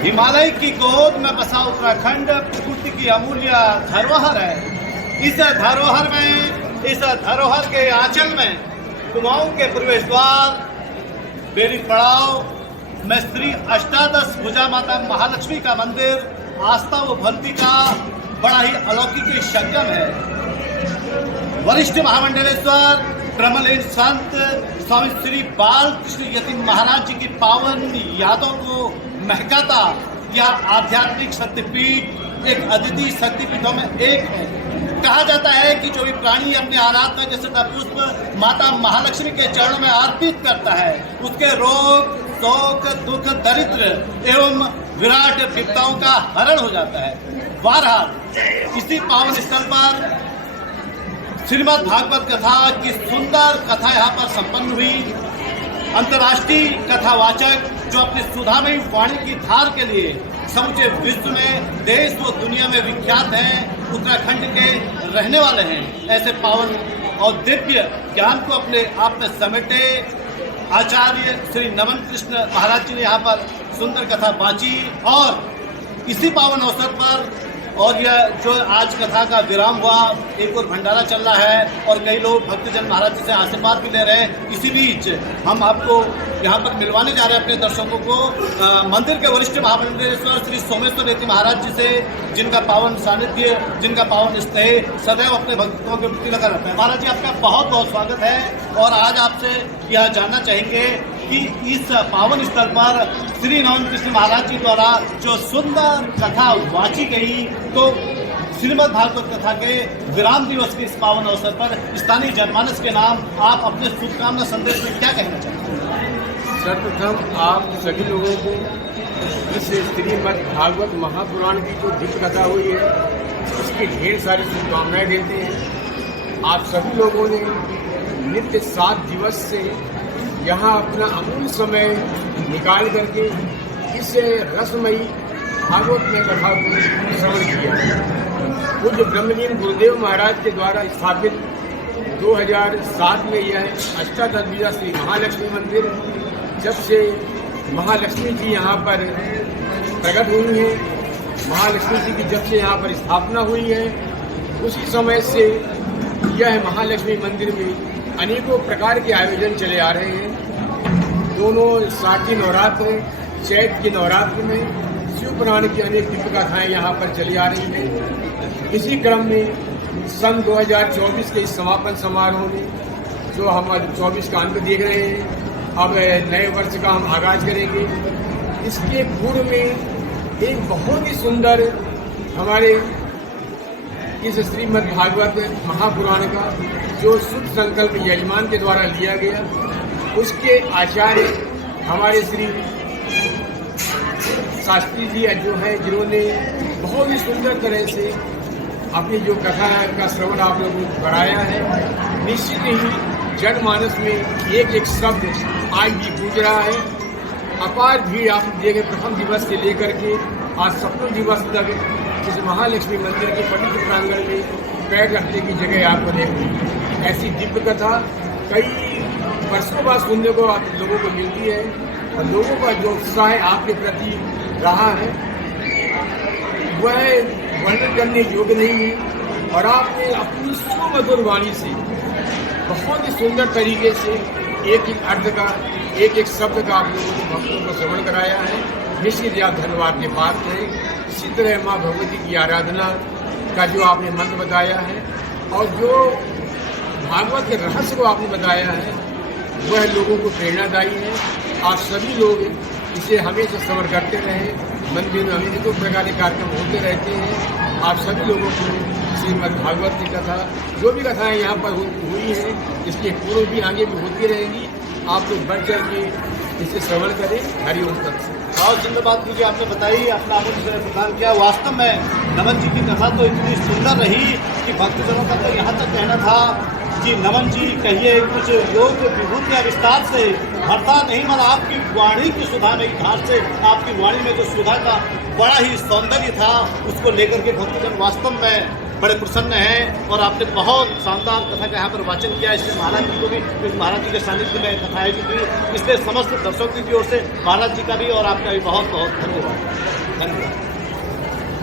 हिमालय की गोद में बसा उत्तराखंड प्रकृति की अमूल्य धरोहर है। इस धरोहर के आंचल में कुमाऊं के प्रवेश द्वार बेरी पड़ाव में श्री अष्टादश भुजा माता महालक्ष्मी का मंदिर आस्था व भक्ति का बड़ा ही अलौकिक संगम है। वरिष्ठ महामंडलेश्वर ब्रह्मलीन संत स्वामी श्री बालकृष्ण यतीन महाराज जी की पावन यादों को महकाता यह आध्यात्मिक शक्तिपीठ एक अद्वितीय शक्तिपीठों में एक है। कहा जाता है कि जो भी प्राणी अपने आराधना के सदा पुष्प माता महालक्ष्मी के चरणों में अर्पित करता है, उसके रोग शोक दुख दरिद्र एवं विराट विपदाओं का हरण हो जाता है। बहरहाल इसी पावन स्थल पर श्रीमद् भागवत कथा की सुंदर कथा यहाँ पर संपन्न हुई। अंतर्राष्ट्रीय कथावाचक जो अपनी सुधामयी वाणी की धार के लिए समूचे विश्व में देश व दुनिया में विख्यात हैं, उत्तराखंड के रहने वाले हैं। ऐसे पावन और दिव्य ज्ञान को अपने आप में समेटे आचार्य श्री नमन कृष्ण महाराज जी ने यहाँ पर सुंदर कथा बांची और इसी पावन अवसर पर और यह जो आज कथा का विराम हुआ, एक और भंडारा चल रहा है और कई लोग भक्तजन महाराज जी से आशीर्वाद भी ले रहे हैं। इसी बीच हम आपको यहाँ पर मिलवाने जा रहे हैं अपने दर्शकों को मंदिर के वरिष्ठ महामंडलेश्वर श्री सोमेश्वर यति महाराज जी से, जिनका पावन सानिध्य, जिनका पावन स्नेह सदैव अपने भक्तों के प्रति लगा रहता है। महाराज जी, आपका बहुत बहुत स्वागत है और आज आपसे यह जानना चाहेंगे कि इस पावन स्थल पर श्री नमन कृष्ण महाराज जी द्वारा जो सुंदर कथा वाची गई, तो श्रीमद् भागवत कथा के विराम दिवस के इस पावन अवसर पर स्थानीय जनमानस के नाम आप अपने शुभकामना संदेश में क्या कहना चाहते हैं? सर्वप्रथम आप सभी लोगों को इस श्रीमद् भागवत महापुराण की जो दिव्य कथा हुई है उसकी ढेर सारी शुभकामनाएं देते हैं। आप सभी लोगों ने नित्य 7 दिवस से यहाँ अपना अमूल्य समय निकाल करके इस रसमयी भागवत में कथा को श्रवण किया। पूज्य ब्रह्मलीन गुरुदेव महाराज के द्वारा स्थापित 2007 में यह अष्टादश भुजा श्री महालक्ष्मी मंदिर जब से महालक्ष्मी जी यहाँ पर प्रकट हुई है, महालक्ष्मी जी की जब से यहाँ पर स्थापना हुई है, उसी समय से यह महालक्ष्मी मंदिर में अनेकों प्रकार के आयोजन चले आ रहे हैं। दोनों शारदीय नवरात्र, चैत के नवरात्र में शिव पुराण की अनेक दिव्य कथाएं यहाँ पर चली आ रही हैं। इसी क्रम में सन 2024 के इस समापन समारोह में जो हम 24 का अंक देख रहे हैं, अब नए वर्ष का हम आगाज करेंगे। इसके पूर्व में एक बहुत ही सुंदर हमारे इस श्रीमद् भागवत महापुराण का जो शुभ संकल्प यजमान के द्वारा लिया गया, उसके आचार्य हमारे श्री शास्त्री जी जो है, जिन्होंने बहुत ही सुंदर तरह से अपनी जो कथा का श्रवण आप लोगों को कराया है। निश्चित ही जनमानस में एक एक शब्द आज भी गूंज रहा है। अपार भीड़ आप देखें, प्रथम दिवस से लेकर के आज सप्तम दिवस तक इस महालक्ष्मी मंदिर के पवित्र प्रांगण में पैर रखने की जगह आपको देखी। ऐसी दिव्य कथा कई वर्षों बाद सुनने को आप लोगों को मिलती है और लोगों का जो उत्साह आपके प्रति रहा है वह वर्णन करने योग्य नहीं है। और आपने अपनी सुमधुर वाणी से बहुत ही सुंदर तरीके से एक एक अर्थ का, एक एक शब्द का आप लोगों को भक्तों को श्रवण कराया है। निश्चित आप धन्यवाद के पात्र हैं। इसी तरह माँ भगवती की आराधना का जो आपने मंत्र बताया है और जो भागवत के रहस्य को आपने बताया है, वह लोगों को प्रेरणादायी है। आप सभी लोग इसे हमेशा श्रवण करते रहें। मंदिर में हमेशा दो प्रकार के कार्यक्रम होते रहते हैं। आप सभी लोगों को श्रीमद् भागवत की कथा, जो भी कथाएं यहाँ पर हुई हैं, इसके पूर्व भी आगे भी होती रहेंगी। आप लोग बढ़ चढ़ के इसे श्रवण करें। हरिओम तत्सत। बहुत सुंदर बात मुझे आपने बताई, अपना आमंत्रण प्रदान किया। वास्तव में नमन जी की कथा तो इतनी सुंदर रही कि भक्तजनों का तो यहाँ तक कहना था कि नमन जी कहिए कुछ योग विभूति या विस्तार से भरता नहीं, मगर आपकी वाणी की सुधा में धार से, आपकी वाणी में जो सुधा का बड़ा ही सौंदर्य था, उसको लेकर के भक्तजन वास्तव में बड़े प्रसन्न हैं और आपने बहुत शानदार कथा का यहाँ पर वाचन किया। इसलिए महाराज जी को भी, महाराज जी के सानिध्य में कथा आयोजित हुई, इसलिए समस्त दर्शकों की ओर से महाराज जी का भी और आपका भी बहुत बहुत धन्यवाद।